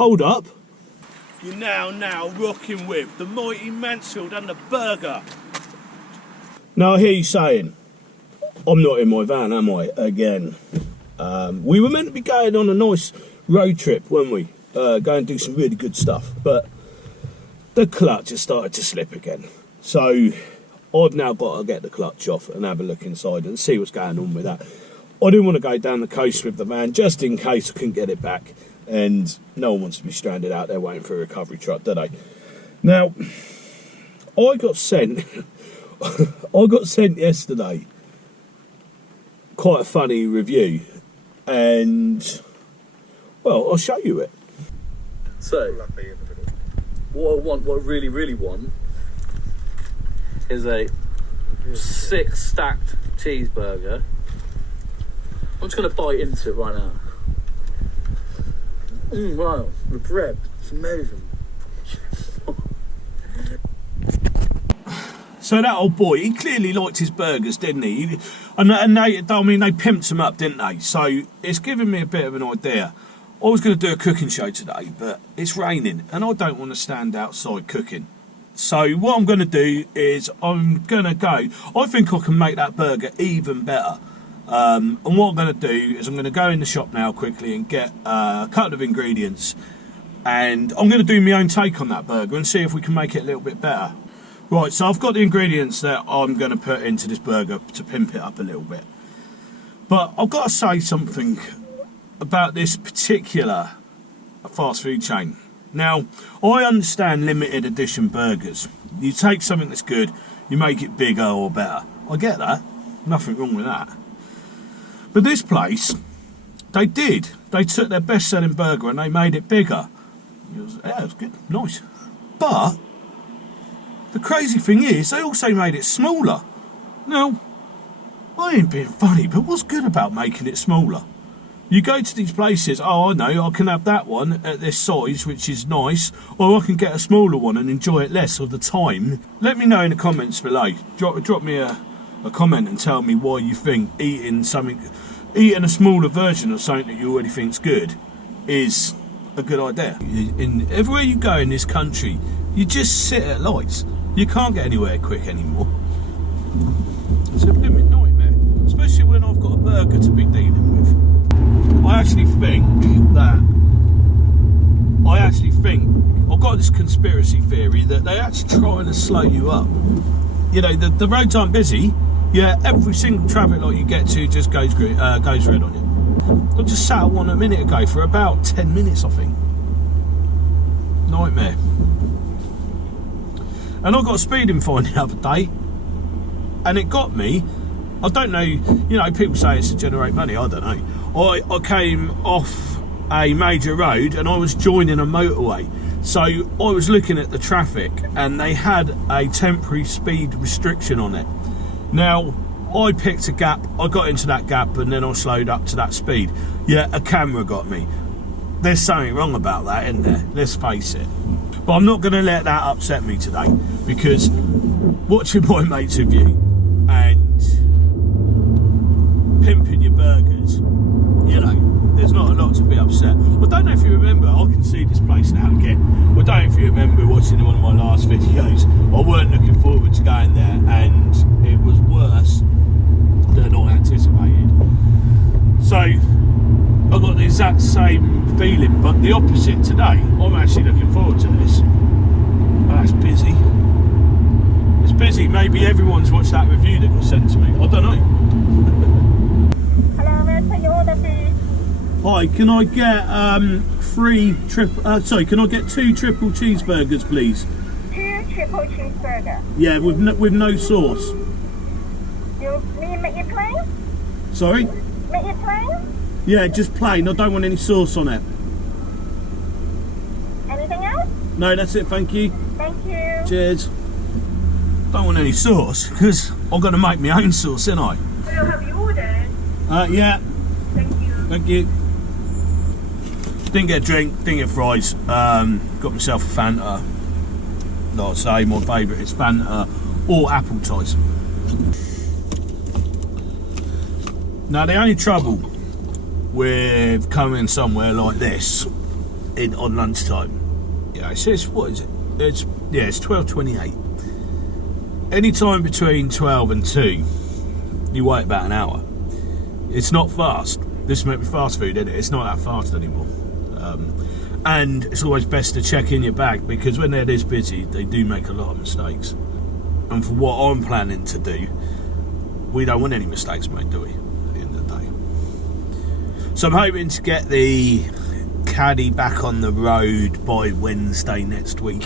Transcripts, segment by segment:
hold up. You're now rocking with the Mighty Mansfield and the burger. Now I hear you saying, I'm not in my van, am I? Again. We were meant to be going on a nice road trip, weren't we? Go and do some really good stuff. But the clutch has started to slip again. So I've now got to get the clutch off and have a look inside and see what's going on with that. I didn't want to go down the coast with the van just in case I couldn't get it back. And no one wants to be stranded out there waiting for a recovery truck, do they? Now, I got sent yesterday quite a funny review, and well, I'll show you it. So, what I really want is a 6 stacked cheeseburger. I'm just gonna bite into it right now. Wow, the bread, it's amazing. So that old boy, he clearly liked his burgers, didn't he? And they pimped them up, didn't they? So it's given me a bit of an idea. I was going to do a cooking show today, but it's raining and I don't want to stand outside cooking. So what I'm going to do is I'm going to go. I think I can make that burger even better. And what I'm going to do is I'm going to go in the shop now quickly and get a couple of ingredients. And I'm going to do my own take on that burger and see if we can make it a little bit better. Right, so I've got the ingredients that I'm going to put into this burger to pimp it up a little bit. But I've got to say something about this particular fast food chain. Now, I understand limited edition burgers. You take something that's good, you make it bigger or better. I get that. Nothing wrong with that. But this place, they did. They took their best-selling burger and they made it bigger. It was good, nice. But the crazy thing is, they also made it smaller. Now, I ain't being funny, but what's good about making it smaller? You go to these places, oh, I know, I can have that one at this size, which is nice, or I can get a smaller one and enjoy it less of the time. Let me know in the comments below. Drop me a comment and tell me why you think eating a smaller version of something that you already think's good is a good idea. Everywhere you go in this country, you just sit at lights. You can't get anywhere quick anymore. It's a blooming nightmare, especially when I've got a burger to be dealing with. I actually think I've got this conspiracy theory that they're actually trying to slow you up. You know, the roads aren't busy. Yeah, every single traffic light you get to just goes red on you. I just sat at one a minute ago for about 10 minutes, I think. Nightmare. And I got a speeding fine the other day, and it got me. I don't know, you know, people say it's to generate money, I don't know. I came off a major road and I was joining a motorway. So I was looking at the traffic and they had a temporary speed restriction on it. Now, I picked a gap, I got into that gap and then I slowed up to that speed. Yeah, a camera got me. There's something wrong about that, isn't there? Let's face it. But I'm not going to let that upset me today, because watching my mates review and pimping your burgers, you know, there's not a lot to be upset. I don't know if you remember, I can see this place now again. I don't know if you remember watching one of my last videos. I weren't looking forward to going there and it was worse than I anticipated. So I got the exact same feeling, but the opposite today. I'm actually looking forward to this. Oh, it's busy. It's busy. Maybe everyone's watched that review that got sent to me. I don't know. Hello, may I take your order, please? Hi, can I get can I get 2 triple cheeseburgers, please? 2 triple cheeseburger. Yeah, with no sauce. You mean make it plain? Sorry? Make it plain? Yeah, just plain. I don't want any sauce on it. Anything else? No, that's it, thank you. Thank you. Cheers. Don't want any sauce, because I've got to make my own sauce, ain't I? Hello, have you ordered? Yeah. Thank you. Thank you. Didn't get a drink, didn't get fries. Got myself a Fanta. Like I say, my favourite is Fanta or apple ties. Now, the only trouble with coming somewhere like this in on lunchtime. Yeah, it says, what is it? It's 12:28. Any time between 12 and 2, you wait about an hour. It's not fast. This might be fast food, isn't it? It's not that fast anymore. And it's always best to check in your bag, because when they're this busy, they do make a lot of mistakes. And for what I'm planning to do, we don't want any mistakes made, do we? At the end of the day. So I'm hoping to get the caddy back on the road by Wednesday next week.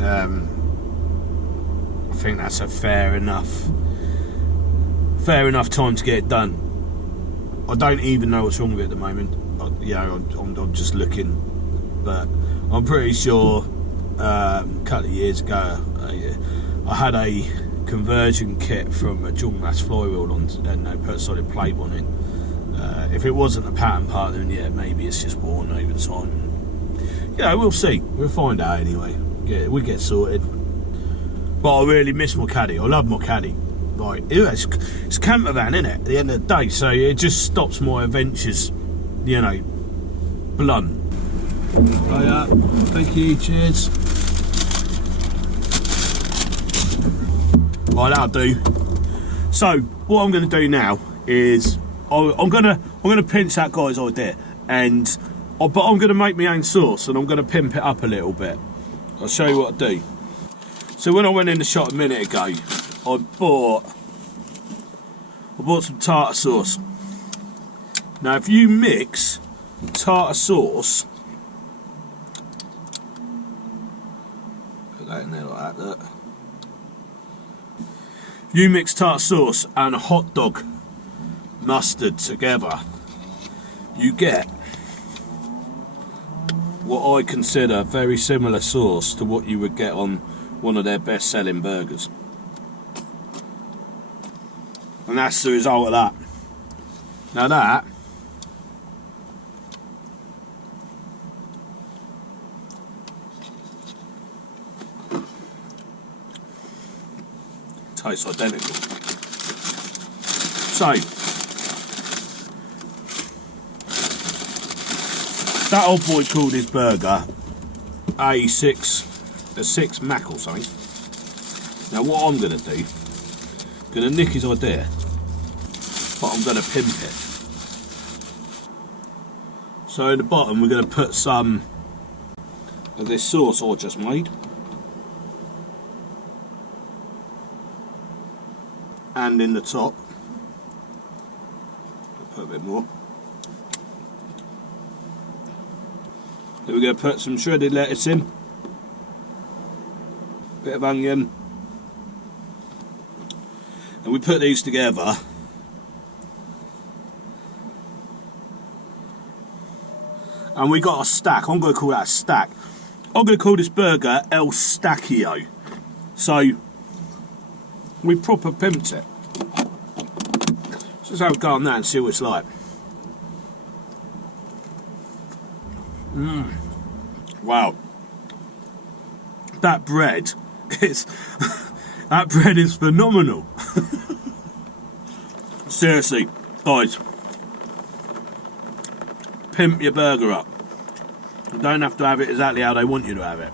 I think that's a fair enough time to get it done. I don't even know what's wrong with it at the moment. I'm just looking, but I'm pretty sure a couple of years ago I had a conversion kit from a dual mass flywheel on, and they put a solid plate on it. If it wasn't a pattern part, then yeah, maybe it's just worn over time. Yeah, we'll see. We'll find out anyway. Yeah, we get sorted. But I really miss my caddy. I love my caddy. Like, it's a camper van, isn't it? At the end of the day, so it just stops my adventures, you know, blunt. Oh yeah, thank you. Cheers. Right, that'll do. So what I'm going to do now is I'm gonna pinch that guy's idea, but I'm going to make my own sauce, and I'm going to pimp it up a little bit. I'll show you what I do. So when I went in the shop a minute ago, I bought some tartar sauce. Now, if you mix tartar sauce, put that in there like that. Look. If you mix tartar sauce and a hot dog mustard together, you get what I consider very similar sauce to what you would get on one of their best-selling burgers. And that's the result of that. Now that tastes identical. So that old boy called his burger a six Mac or something. Now what I'm gonna do, gonna nick his idea, but I'm gonna pimp it. So in the bottom we're gonna put some of this sauce I just made, and in the top put a bit more. Then we're going to put some shredded lettuce in, bit of onion, and we put these together. And we got a stack. I'm going to call that a stack. I'm going to call this burger El Stackio. So we proper pimped it. So let's have a go on that and see what it's like. Wow, that bread is phenomenal. Seriously, guys, pimp your burger up. You don't have to have it exactly how they want you to have it.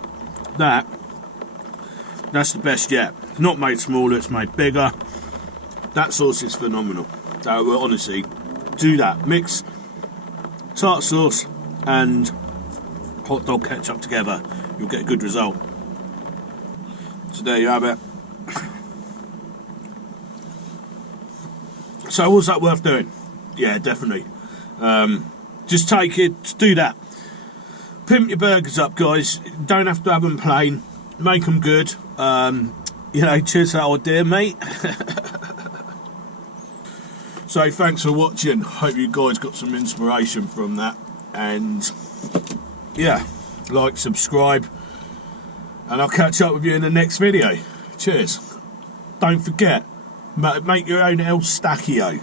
That's the best yet. It's not made smaller, it's made bigger. That sauce is phenomenal. So honestly, do that. Mix tartar sauce and hot dog ketchup together, you'll get a good result. So there you have it. So was that worth doing? Yeah, definitely. Just take it, just do that. Pimp your burgers up, guys. Don't have to have them plain. Make them good. Cheers for that idea, mate. So thanks for watching. Hope you guys got some inspiration from that. And yeah, like, subscribe, and I'll catch up with you in the next video. Cheers. Don't forget, make your own El Stackio.